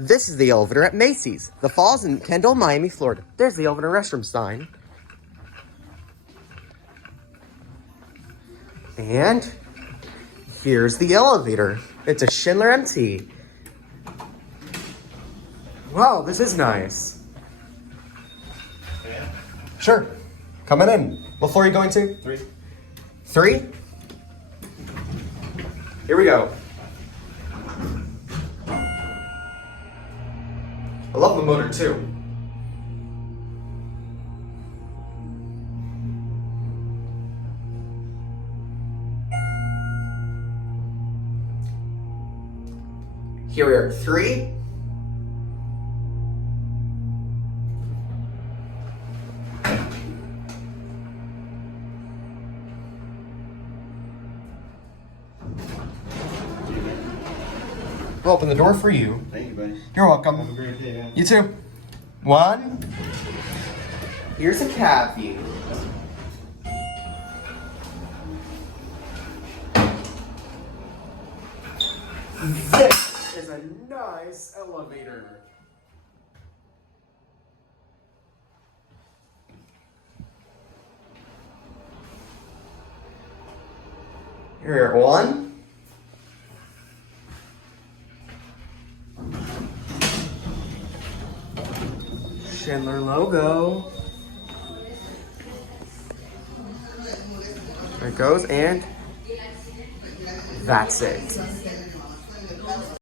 This is the elevator at Macy's, the Falls in Kendall, Miami, Florida. There's the elevator restroom sign. And here's the elevator. It's a Schindler MT. Wow, this is nice. Yeah. Sure. Coming in. What floor are you going to? 3. 3? Here we go. I love the motor too. Here we are at 3. We'll open the door for you. Thank you, buddy. You're welcome. Have a great day, man. You too. 1. Here's a cab view. This is a nice elevator. Here, 1. Schindler logo. There it goes, and that's it.